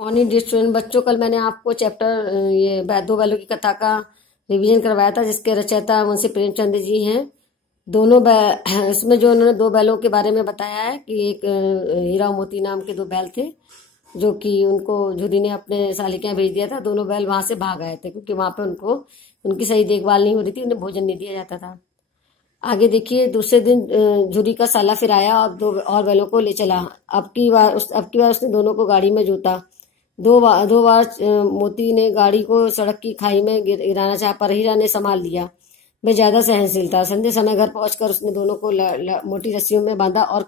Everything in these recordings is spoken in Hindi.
मॉर्निंग डियर स्टूडेंट बच्चों, कल मैंने आपको चैप्टर ये दो बैलों की कथा का रिवीजन करवाया था, जिसके रचयिता मुंशी प्रेमचंद जी हैं। दोनों इसमें जो उन्होंने दो बैलों के बारे में बताया है कि एक हीरा और मोती नाम के दो बैल थे, जो कि उनको झुरी ने अपने साली के यहाँ भेज दिया था। दोनों बैल वहां से भाग आए थे क्योंकि वहां पे उनको उनकी सही देखभाल नहीं हो रही थी, उन्हें भोजन नहीं दिया जाता था। आगे देखिए, दूसरे दिन झुरी का साला फिर आया और दो और बैलों को ले चला। अब की बार उसने दोनों को गाड़ी में जोता। दो बार मोती ने गाड़ी को सड़क की खाई में गिराना चाहा, पर हीरा ने संभाल लिया। वह ज्यादा सहनशील था। संध्या समय घर पहुंचकर उसने दोनों को मोटी रस्सियों में बांधा और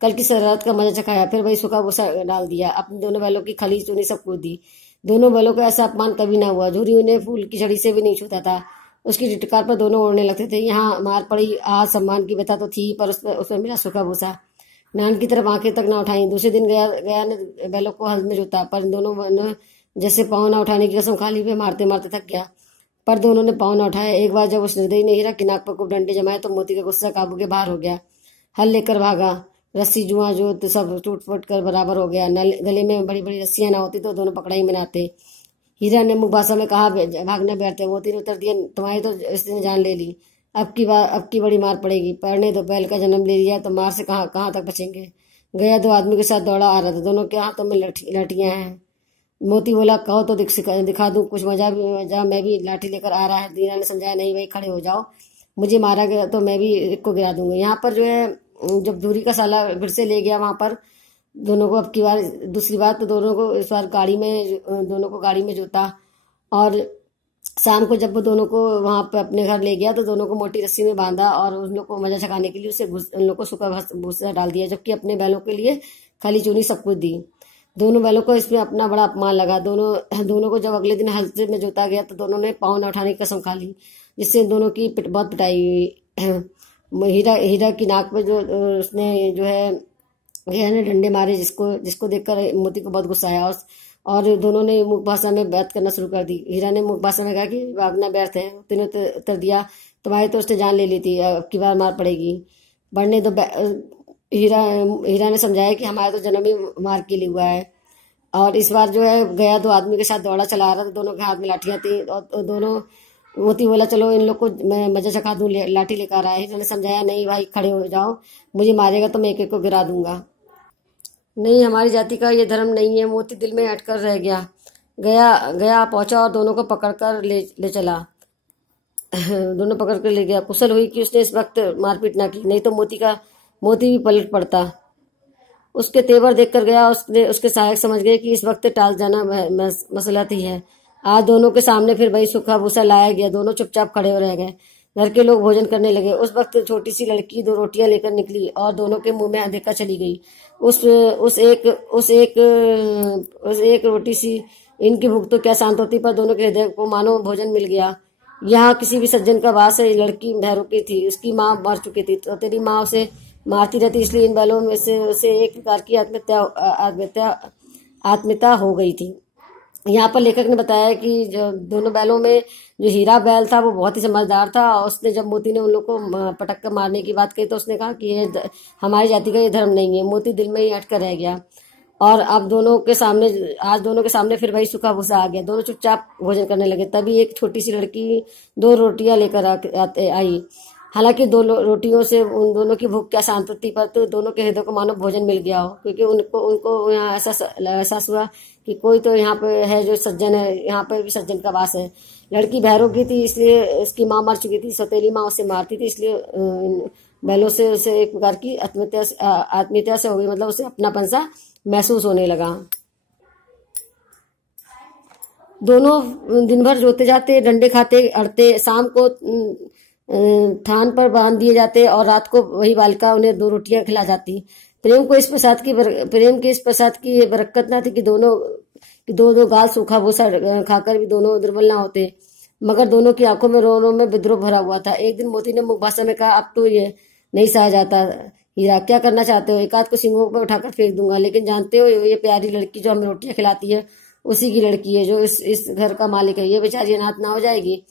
कल की शरारत का मजा चखाया। फिर वही सूखा भूसा डाल दिया। अपने दोनों बैलों की खली चूनी सब कूद दी। दोनों बैलों का ऐसा अपमान कभी ना हुआ। झुरी उन्हें फूल की छड़ी से भी नहीं छूता था। उसकी टिटकार पर दोनों उड़ने लगते थे। यहाँ मार पड़ी, आज सम्मान की व्यथा तो थी, पर उसमें मिला सूखा भूसा। नान की तरफ आंखें तक न उठाई। दूसरे दिन गया ने बैलों को हल में जोता, पर दोनों ने जैसे पाँव न उठाने की कसम खाली पे मारते मारते थक गया, पर दोनों ने पाँव न उठाया। एक बार जब उस निर्दयी ने हीरा की नाक पर खूब डंडे जमाए तो मोती का गुस्सा काबू के बाहर हो गया। हल लेकर भागा। रस्सी जुआ जो सब टूट फूट कर बराबर हो गया। गले में बड़ी बड़ी रस्सियां ना होती तो दोनों पकड़ाई में नाते। हीरा ने मुख भाषा में कहा, भागना व्यर्थ है। मोती ने उत्तर दिया, तुम्हारी तो इसने जान ले ली, अब की बड़ी मार पड़ेगी। पढ़ने दो, बैल का जन्म ले लिया तो मार से कहाँ तक बचेंगे। गया दो आदमी के साथ दौड़ा आ रहा था। दोनों के हाथों में लाठियां हैं। मोती बोला, कहो तो दिखा दूं कुछ मजा मैं भी लाठी लेकर आ रहा है। हीरा ने समझाया, नहीं भाई, खड़े हो जाओ, मुझे मारा गया तो मैं भी एक को गिरा दूंगा। यहाँ पर जो है, जब झुरी का साला फिर से ले गया वहां पर दोनों को, अब की बार दूसरी बार तो दोनों को इस बार दोनों को गाड़ी में जोता। और शाम को जब वो दोनों को वहां पे अपने घर ले गया तो दोनों को मोटी रस्सी में बांधा और उन लोग को मजा चखाने के लिए उन लोग को सूखा भूसा डाल दिया, जबकि अपने बैलों के लिए खली चूनी सब कुछ दी। दोनों बैलों को इसमें अपना बड़ा अपमान लगा। दोनों को जब अगले दिन हल में जोता गया तो दोनों ने पाँव न उठाने की कसम खा ली, जिससे दोनों की बहुत पिटाई हुई। हीरा की नाक पे जो उसने जो है हीरा ने डंडे मारे, जिसको देखकर मोती को बहुत गुस्सा आया और दोनों ने मुख भाषा में बात करना शुरू कर दी। हीरा ने मुख भाषा में कहा कि भागना व्यर्थ है। तीनों उत्तर दिया, तुम्हारी तो उसने जान ले ली थी, अब की बार मार पड़ेगी। बढ़ने दो। हीरा ने समझाया कि हमारा तो जन्म ही मार के लिए हुआ है। और इस बार जो है गया दो आदमी के साथ दौड़ा चला आ रहा था। दोनों के हाथ में लाठियां थी और दोनों मोती बोला, चलो इन लोग को मैं मजा चखा दूं, लाठी लेकर आया। हीरा ने समझाया, नहीं भाई, खड़े हो जाओ, मुझे मारेगा तो मैं एक एक को गिरा दूंगा। नहीं, हमारी जाति का ये धर्म नहीं है। मोती दिल में अटकर रह गया। गया पहुंचा और दोनों को पकड़कर ले चला। दोनों पकड़ कर ले गया। कुशल हुई कि उसने इस वक्त मारपीट ना की, नहीं तो मोती भी पलट पड़ता। उसके तेवर देखकर गया उसके सहायक समझ गए कि इस वक्त टाल जाना मसलत ही है। आज दोनों के सामने फिर वही सूखा भूसा लाया गया। दोनों चुपचाप खड़े हो रह गए। घर के लोग भोजन करने लगे। उस वक्त छोटी सी लड़की दो रोटियां लेकर निकली और दोनों के मुंह में अनदेखा चली गई। उस एक रोटी सी इनकी भूख तो क्या शांत होती, पर दोनों के हृदय को मानो भोजन मिल गया। यहाँ किसी भी सज्जन का वास है। लड़की भैरुकी थी, उसकी माँ मर चुकी थी, तो तेरी माँ उसे मारती रहती, इसलिए इन बैलों में से उसे एक प्रकार की आत्मीयता हो गई थी। यहाँ पर लेखक ने बताया कि जो दोनों बैलों में जो हीरा बैल था वो बहुत ही समझदार था। और उसने जब मोती ने उन लोग को पटक कर मारने की बात कही तो उसने कहा कि ये हमारी जाति का ये धर्म नहीं है। मोती दिल में ही अटकर रह गया। और अब आज दोनों के सामने फिर वही सूखा भूसा आ गया। दोनों चुपचाप भोजन करने लगे। तभी एक छोटी सी लड़की दो रोटियां लेकर आई। हालांकि दो रोटियों से उन दोनों की भूख क्या शांत होती, पर तो दोनों के हृदय को मानो भोजन मिल गया हो, क्योंकि उनको यहाँ ऐसा एहसास हुआ कि कोई तो यहाँ पे है जो सज्जन है। यहाँ पर भी सज्जन का वास है। लड़की भैरव की थी, इसलिए उसकी माँ मर चुकी थी। सौतेली माँ उसे मारती थी, इसलिए बैलों से उसे एक प्रकार की आत्मीयता से हो गई, मतलब उसे अपनापन सा महसूस होने लगा। दोनों दिन भर जोते जाते, डंडे खाते अड़ते। शाम को थान पर बांध दिए जाते और रात को वही बालिका उन्हें दो रोटियां खिला जाती। प्रेम के इस प्रसाद की ये बरकत ना थी कि दो गाल सूखा भूसा खाकर भी दोनों दुर्बल ना होते, मगर दोनों की आंखों में रो में विद्रोह भरा हुआ था। एक दिन मोती ने मुख भाषा में कहा, अब तो ये नहीं सहा जाता। हीरा, क्या करना चाहते हो? एक आध को सिंगों पर उठाकर फेंक दूंगा, लेकिन जानते हो ये प्यारी लड़की जो हमें रोटियां खिलाती है उसी की लड़की है, जो इस घर का मालिक है। ये बेचारी अनाथ ना हो जाएगी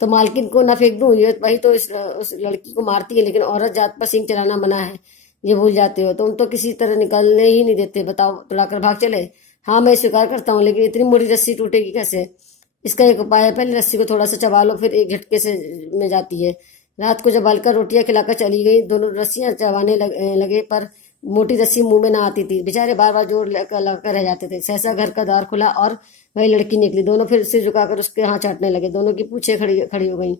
तो मालकिन को ना फेंक दूं? ये वही तो उस लड़की को मारती है, लेकिन औरत जात पर सिंग चलाना मना है, ये भूल जाते हो। तुम तो किसी तरह निकलने ही नहीं देते। बताओ, तुड़ाकर भाग चले। हाँ मैं स्वीकार करता हूँ, लेकिन इतनी मोटी रस्सी टूटेगी कैसे? इसका एक उपाय है, पहले रस्सी को थोड़ा सा चबा लो, फिर एक झटके से में जाती है। रात को जब बालिका रोटियां खिलाकर चली गई, दोनों रस्सियां चबाने लगे, पर मोटी रस्सी मुंह में ना आती थी। बेचारे बार बार जोर लगाकर रह जाते थे। सहसा घर का द्वार खुला और वही लड़की निकली। दोनों फिर सिर झुकाकर उसके हाथ चाटने लगे। दोनों की पूछें खड़ी हो गई।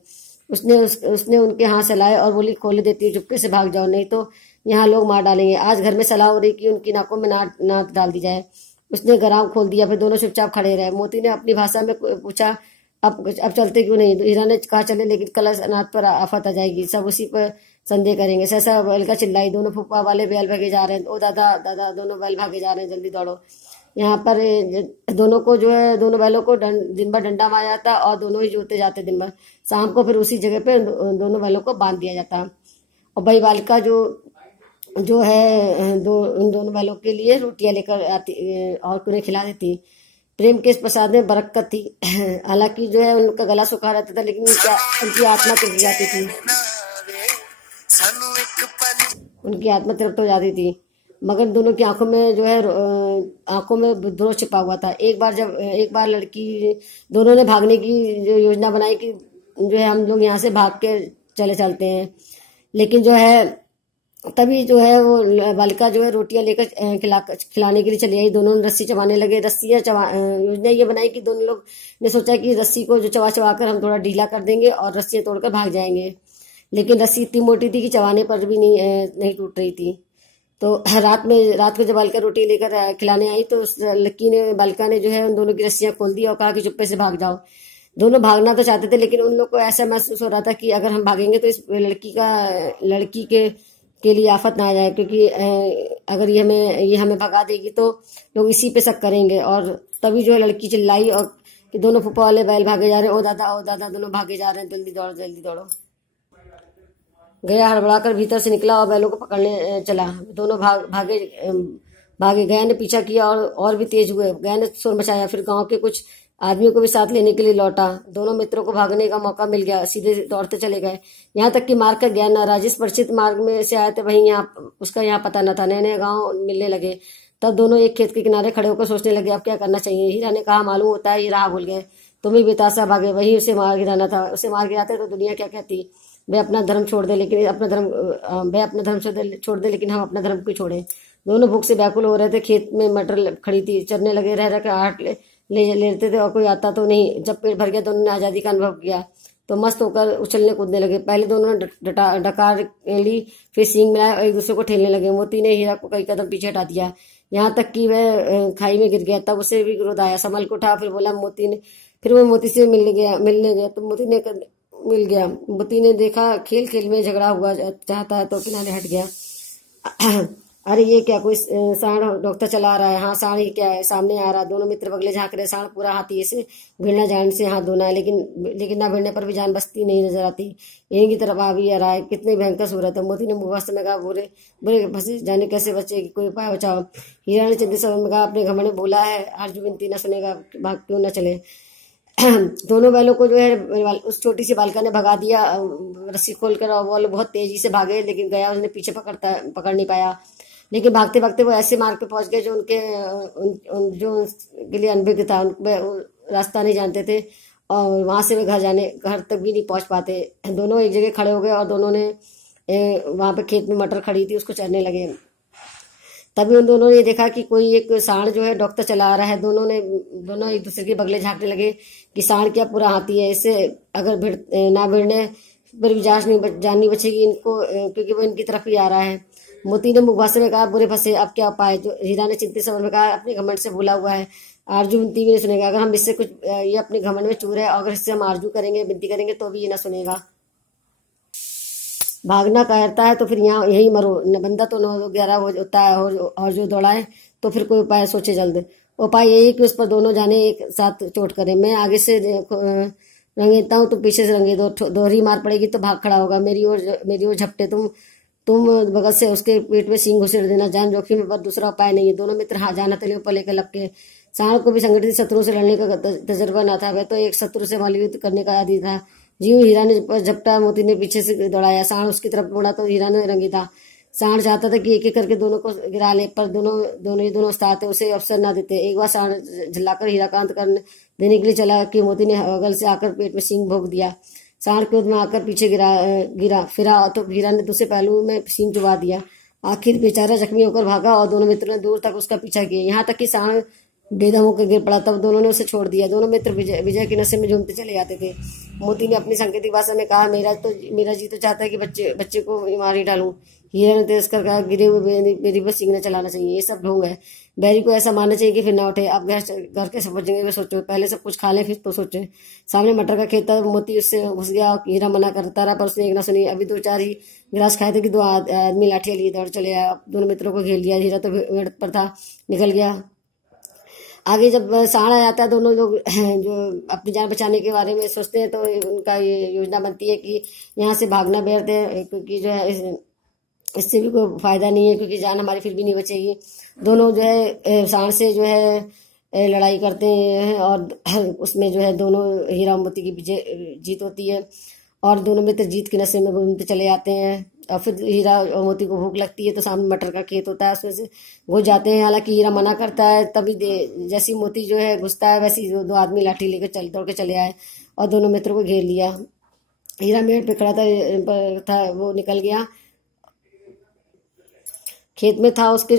उसने उनके हाथ सहलाए और बोली, खोले देती हूँ, चुपके से भाग जाओ, नहीं तो यहाँ लोग मार डालेंगे। आज घर में सलाह हो रही कि उनकी नाकों में नाक डाल दी जाए। उसने गराम खोल दिया। फिर दोनों चुपचाप खड़े रहे। मोती ने अपनी भाषा में पूछा, अब चलते क्यों नहीं? हीरा ने कहा, चले, लेकिन कल अनाथ पर आफत आ जाएगी, सब उसी पर संदेह करेंगे। सहसा बालिका चिल्लाई, दोनों फुप्पा वाले बैल भागे जा रहे हैं। ओ दादा दादा, दोनों बैल भागे जा रहे हैं, जल्दी दौड़ो। यहाँ पर दोनों को जो है, दोनों बैलों को दिन भर डंडा मारा जाता और दोनों ही जोते जाते दिन भर। शाम को फिर उसी जगह पे दोनों बैलों को बांध दिया जाता। और भाई बालिका जो है उन दोनों बैलों के लिए रोटियां लेकर आती और उन्हें खिला देती। प्रेम के इस प्रसाद में बरकत थी। हालांकि जो है उनका गला सूखा रहता था, लेकिन उनकी आत्मा तृप्त हो जाती थी। उनकी आत्मा तृप्त हो जाती थी। मगर दोनों की आंखों में जो है आंखों में विद्रोह छिपा हुआ था। एक बार लड़की दोनों ने भागने की जो योजना बनाई कि जो है हम लोग यहाँ से भाग के चलते हैं, लेकिन जो है तभी जो है वो बालिका जो है रोटियां लेकर खिलाने के लिए चली आई। दोनों रस्सी चबाने लगे। योजना ये बनाई कि दोनों लोग ने सोचा कि रस्सी को जो चबा कर हम थोड़ा ढीला कर देंगे और रस्सियां तोड़कर भाग जाएंगे, लेकिन रस्सी इतनी मोटी थी कि चबाने पर भी नहीं टूट रही थी। तो रात को जब बालिका रोटी लेकर खिलाने आई तो बालिका ने जो है उन दोनों की रस्सियां खोल दी और कहा कि चुप्पे से भाग जाओ। दोनों भागना तो चाहते थे, लेकिन उन लोग को ऐसा महसूस हो रहा था कि अगर हम भागेंगे तो इस लड़की के लिए आफत ना आ जाए, क्योंकि अगर ये हमें भगा देगी तो लोग इसी पे शक करेंगे। और तभी जो है लड़की चिल्लाई और कि दोनों फुप्पा वाले बैल भागे जा रहे हैं, ओ दादा दोनों भागे जा रहे हैं, जल्दी दौड़ो। गया हड़बड़ाकर भीतर से निकला और बैलों को पकड़ने चला। दोनों भागे। गया ने पीछा किया और भी तेज हुए। गया ने शोर मचाया। फिर गांव के कुछ आदमियों को भी साथ लेने के लिए लौटा। दोनों मित्रों को भागने का मौका मिल गया, सीधे दौड़ते चले गए। यहाँ तक कि मार्ग का ज्ञान न रहा। जिस परिचित मार्ग में से आए थे वहीं उसका यहाँ पता न था। नए नए गाँव मिलने लगे। तब दोनों एक खेत के किनारे खड़े होकर सोचने लगे, अब क्या करना चाहिए। हीरा ने कहा, मालूम होता है ये राह भूल गए, तुम ही बेतासा भागे, वही उसे मार गिराना था। उसे मार गिराते तो दुनिया क्या कहती। वे अपना धर्म छोड़ दे, लेकिन हम अपना धर्म क्यों छोड़े। दोनों भूख से व्याकुल हो रहे थे। खेत में मटर खड़ी थी, चरने लगे। रह कर आहट लेते थे और कोई आता तो नहीं। जब पेट भर गया दोनों ने आजादी का अनुभव किया तो मस्त होकर उछलने कूदने लगे। पहले दोनों ने डकार ली, फिर सींग मिलाए और एक दूसरे को ठेलने लगे। मोती ने हीरा को कई कदम पीछे हटा दिया, यहाँ तक कि वह खाई में गिर गया। तब उसे भी क्रोध आया, संभल को उठा। फिर बोला फिर वो मोती से मिलने गया तो मोती ने मिल गया। मोती ने देखा खेल खेल में झगड़ा हुआ चाहता है तो किनारे हट गया। अरे ये क्या, कोई सांड डॉक्टर चला आ रहा है। हाँ सांड ही क्या है, सामने आ रहा। दोनों मित्र बगले झांक रहे। सांड पूरा हाथी से भिड़ना जान से हाथ धोना है, लेकिन ना भिड़ने पर भी जान बसती नहीं नजर आती। यहीं की तरफ आ भी आ रहा है। कितनी भयंकर सूरत है। मोती ने मुखवास्त में कहा, बुरे फंसे जाने कैसे बचे, कोई उपाय बचाओ। हीरा ने चिंतित स्वर में कहा, अपने घमंड में बोला है, अर्जु विनती न सुनेगा, भाग क्यों न चले। दोनों बैलों को जो है उस छोटी सी बालिका ने भगा दिया रस्सी खोलकर, और वो बहुत तेजी से भागे, लेकिन गया उसने पीछे पकड़ नहीं पाया। लेकिन भागते भागते वो ऐसे मार्ग पे पहुंच गए जो उनके लिए अनभिज्ञ था। रास्ता नहीं जानते थे और वहां से वे घर तक भी नहीं पहुंच पाते। दोनों एक जगह खड़े हो गए और दोनों ने वहां पे खेत में मटर खड़ी थी, उसको चरने लगे। तभी उन दोनों ने देखा कि कोई एक सांड जो है डॉक्टर चला आ रहा है। दोनों एक दूसरे के बगले झांकने लगे कि सांड क्या पूरा हाथी है, इससे अगर ना भिड़ने पर भी जान नहीं बचेगी इनको, क्योंकि वो इनकी तरफ ही आ रहा है। मोती ने मुखवासे में कहा, बुरे फंसे, अब क्या उपाय। जो हीरा ने चिंतित स्वर में कहा, अपने घमंड से भूला हुआ है, आरजू विनती भी नहीं सुनेगा। अगर हम इससे कुछ ये अपने घमंड में चूर है, अगर इससे हम आरजू करेंगे, विनती करेंगे तो भी ये ना सुनेगा। भागना कहता है तो फिर यही मरो। बंदा तो 9-11 होता है और जो दौड़ा है तो फिर कोई उपाय सोचे जल्द। उपाय यही कि उस पर दोनों जाने एक साथ चोट करें। मैं आगे से रंगेता हूँ, तो पीछे से रंगे। दोहरी मार पड़ेगी तो भाग खड़ा होगा। मेरी ओर झपटे तुम बगल से उसके पेट में सींग घुसेड़ देना। जान जोखिम में, पर दूसरा उपाय नहीं है। दोनों मित्र जान हथेली ऊपर लेकर लपके। सांड को भी संगठित शत्रु से लड़ने का तजर्बा न था, वह तो एक शत्रु से मल्लयुद्ध करने का आदी था। जीव हीरा ने झपटा, मोती ने पीछे से दौड़ाया। सांड उसकी तरफ मुड़ा तो हीरा ने रंगी था। सांड चाहता था कि एक एक करके दोनों को गिरा ले, पर दोनों उस्ताद थे, उसे अवसर ना देते। एक बार सांड झल्लाकर हीराकांत कर देने के लिए चला कि मोती ने बगल से आकर पेट में सींग भोंक दिया। सांड क्रोध में आकर पीछे गिरा फिरा तो हीरा ने दूसरे पहलू में सींग चुबा दिया। आखिर बेचारा जख्मी होकर भागा और दोनों मित्रों ने दूर तक उसका पीछा किया, यहाँ तक कि सांड बेदम होकर गिर पड़ा। तब दोनों ने उसे छोड़ दिया। दोनों मित्र विजय के नशे में झूमते चले जाते थे। मोती ने अपनी सांकेतिक भाषा में कहा, मेरा जी तो चाहता है कि बच्चे को मार ही डालूं। हीरा ने तेज कर कहा, गिरे हुए मेरी बस सींग न चलाना चाहिए, ये सब ढोंग है। बैरी को ऐसा मानना चाहिए कि फिर न उठे। अब घर के सब बचेंगे सोचो, पहले सब कुछ खा ले फिर तो सोचे। सामने मटर का खेत था, मोती उससे घुस गया। हीरा मना करता रहा पर उसने एक ना सुनी। अभी 2-4 ही गिलास खाए थे कि 2 आदमी लाठियां लिए दौड़ चले आए। दोनों मित्रों को घेर लिया। हीरा तो भेड़ पर था, निकल गया। आगे जब सांड आ जाता है, दोनों लोग जो अपनी जान बचाने के बारे में सोचते हैं तो उनका ये योजना बनती है कि यहाँ से भागना बेहतर है, क्योंकि जो है इससे भी कोई फायदा नहीं है, क्योंकि जान हमारी फिर भी नहीं बचेगी। दोनों जो है सांड से जो है लड़ाई करते हैं और उसमें जो है दोनों हीरा मोती की जीत होती है और दोनों मित्र जीत के नशे में घूमते चले जाते हैं। और फिर हीरा और मोती को भूख लगती है तो सामने मटर का खेत होता है, उसमें से घुस जाते हैं। हालांकि हीरा मना करता है। तभी जैसी मोती जो है घुसता है, वैसी 2 आदमी लाठी लेकर दौड़ के चले आए और दोनों मित्रों को घेर लिया। हीरा मेड़ पे खड़ा था, वो निकल गया। खेत में था, उसके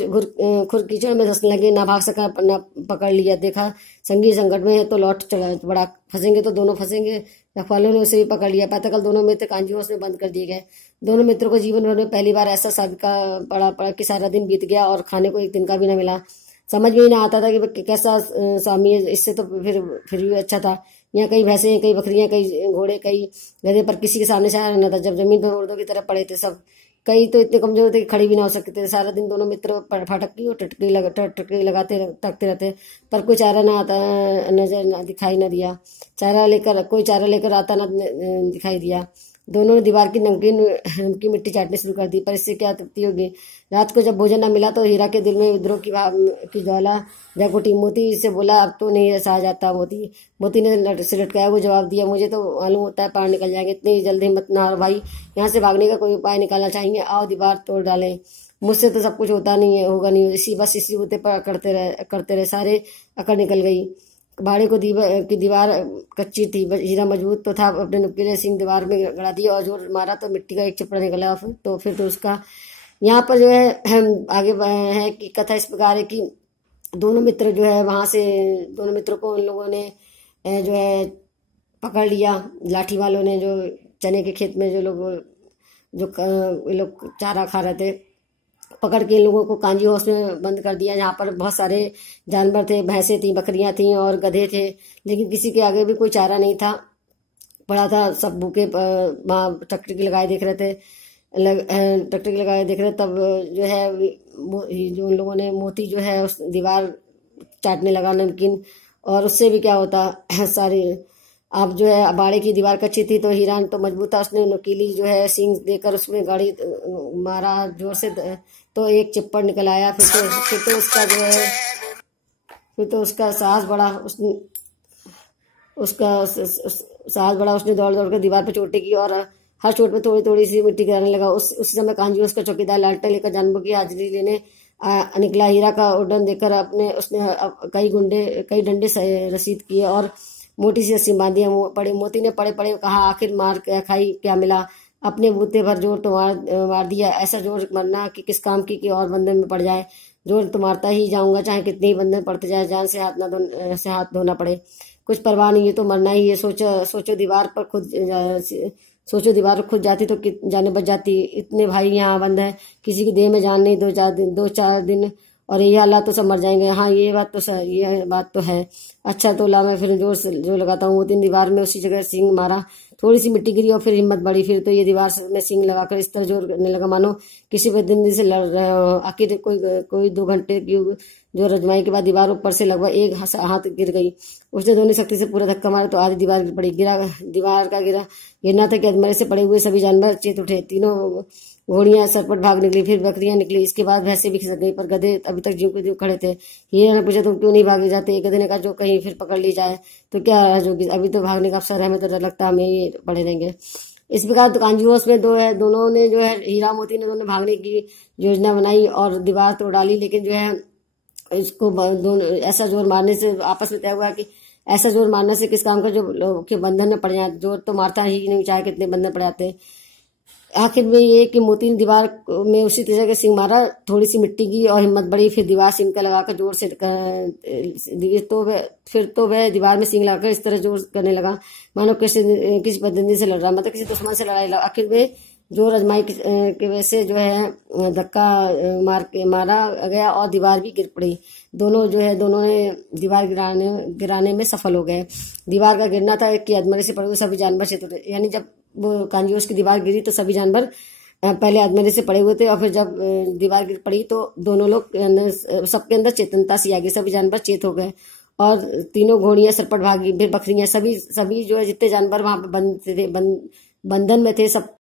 खुर कीचड़ में धंसने लगे। ना भाग सका, ना पकड़ लिया। देखा संगी संकट में है तो लौट चला बड़ा, फंसेंगे तो दोनों फंसेंगे। रखवालों ने उसे भी पकड़ लिया। प्रातःकाल दोनों मित्र कांजीहोश में बंद कर दिए गए। दोनों मित्रों को जीवन भर में पहली बार ऐसा साबिका पड़ा कि सारा दिन बीत गया और खाने को एक दिन का भी न मिला। समझ में ही ना आता था कि कैसा स्वामी है। इससे तो फिर भी अच्छा था। यहाँ कई भैंसे, कई बकरियां, कई घोड़े, कई गधे, पर किसी के सामने सहारा न था। जब जमीन पर मुर्दों की तरह पड़े थे सब। कई तो इतने कमजोर थे कि खड़ी भी ना हो सकते थे। सारा दिन दोनों मित्र फाटकी और टटकी लगाते थकते रहते, पर कोई चारा ना आता नजर दिखाई न दिया। कोई चारा लेकर आता न दिखाई दिया। दोनों ने दीवार की नमकीन मिट्टी चाटनी शुरू कर दी, पर इससे क्या तृप्ति होगी। रात को जब भोजन न मिला तो हीरा के दिल में विद्रोह की ज्वाला जग उठी। मोती से बोला, अब तो नहीं सहा जाता। मोती ने से लटकाया वो जवाब दिया, मुझे तो मालूम होता है पार निकल जाएंगे। इतनी जल्दी हिम्मत ना हारो भाई, यहाँ से भागने का कोई उपाय निकालना चाहेंगे। आओ दीवार तोड़ डालें। मुझसे तो सब कुछ होगा नहीं। इसी होते करते रहे। सारे अकड़ निकल गई। बाड़े की दीवार कच्ची थी। हीरा मजबूत तो था, अपने नुकीले सिंह दीवार में गड़ा दिया और जोर मारा तो मिट्टी का एक चिपड़ा निकला। फिर तो उसका यहाँ पर जो है आगे है कि कथा इस प्रकार है कि दोनों मित्र जो है वहां से दोनों मित्रों को उन लोगों ने जो है पकड़ लिया। लाठी वालों ने, जो चने के खेत में जो लोग चारा खा रहे थे, पकड़ के इन लोगों को कांजी हाउस में बंद कर दिया। यहाँ पर बहुत सारे जानवर थे, भैंसें थी, बकरियां थी और गधे थे, लेकिन किसी के आगे भी कोई चारा नहीं था। पड़ा था, सब भूखे वहाँ टकटकी लगाए देख रहे थे। तब जो है जो उन लोगों ने मोती जो है उस दीवार चाटने लगा नमकीन, और उससे भी क्या होता सारी। अब जो है बाड़े की दीवार कच्ची थी तो हीरा तो मजबूत था। उसने नुकीली जो है सींग देकर उसमें गाड़ी मारा जोर से, तो एक चिप्पड़ निकल आया। फिर तो उसका जो है उसका साहस बढ़ा। उसने दौड़ दौड़ कर दीवार पर चोटी की और हर चोट में थोड़ी थोड़ी सी मिट्टी गिराने लगा। उसी समय कांजी उसका चौकीदार लालटेन लेकर जानवरों की हाजिरी लेने निकला। हीरा का उड्डन देखकर उसने कई डंडे रसीद किए और मोटी सी रस्सी बांधी। मोती ने पड़े कहा, आखिर मार खाई क्या मिला। अपने बूते भर जोर तो मार दिया। ऐसा जोर मरना कि किस काम की और बंधन में पड़ जाए। जोर तो मारता ही जाऊंगा, चाहे कितने ही बंधन पड़ते जाए, जान से हाथ धोना पड़े, कुछ परवाह नहीं, ये तो मरना ही है। सोचो दीवार खुद जाती तो जाने बच जाती। इतने भाई यहाँ बंद है, किसी की देह में जान नहीं। 2-4 दिन और ये हालात तो सब मर जाएंगे। हाँ, ये बात तो है। अच्छा तो ला, मैं फिर जोर लगाता हूँ। 3 दीवार में उसी जगह सींग मारा, थोड़ी सी मिट्टी गिरी और फिर हिम्मत बढ़ी। फिर तो ये दीवार में सींग लगाकर इस तरह जोर करने लगा मानो किसी दिन से लड़ रहे हो। आखिर कोई 2 घंटे की जो रजमाई के बाद दीवार ऊपर से लगभग एक हाथ गिर गई। उसने दोनों शक्ति से पूरा धक्का मारा तो आधी दीवार गिर पड़ी। दीवार का गिरना था कि अधमरे से पड़े हुए सभी जानवर चेत उठे। तीनों घोड़ियां सरपट भाग निकली, फिर बकरियां निकली, इसके बाद भैंसे भी खिसक गई, पर गधे अभी तक जीव के जीव खड़े थे। हीरा ने पूछा, तुम क्यों नहीं भागे जाते? गधे ने कहा, जो कहीं फिर पकड़ ली जाए तो क्या होगी, अभी तो भागने का अवसर है, हमें तो डर लगता है हम यही पड़े रहेंगे। इस प्रकार कांजीवश में दोनों ने जो है हीरा मोती ने दोनों भागने की योजना बनाई और दीवार तोड़ डाली। लेकिन जो है इसको दोनों ऐसा जोर मारने से आपस में तय हुआ कि ऐसा जोर मारने से किस काम का, जो लोग के बंधन में पड़ जाते। जोर तो मारता ही नहीं, चाहे कितने बंधन पड़ जाते। आखिर में ये कि मोती ने दीवार में उसी तरह के सिंह मारा, थोड़ी सी मिट्टी की और हिम्मत बढ़ी, फिर दीवार सिंह का लगाकर जोर से तो वह दीवार में सिंह लगाकर इस तरह जोर करने लगा मानो किसी प्रतिद्वंदी से लड़ रहा, मतलब किसी दुश्मन से लड़ाई लगा। आखिर में जोर आजमाई के वजह से जो है धक्का मारा गया और दीवार भी गिर पड़ी। दोनों ने दीवार गिराने में सफल हो गए। दीवार का गिरना था कि अधमरे से पड़े हुए सभी जानवर क्षेत्र, यानी जब वो कांजीवश की दीवार गिरी तो सभी जानवर पहले अधमरे से पड़े हुए थे, और फिर जब दीवार गिर पड़ी तो दोनों लोग सबके अंदर चेतनता सी आ गई, सभी जानवर चेत हो गए और तीनों घोड़ियां सरपट भागी, फिर बकरियां, सभी जो है जितने जानवर वहां पे बंधन में थे सब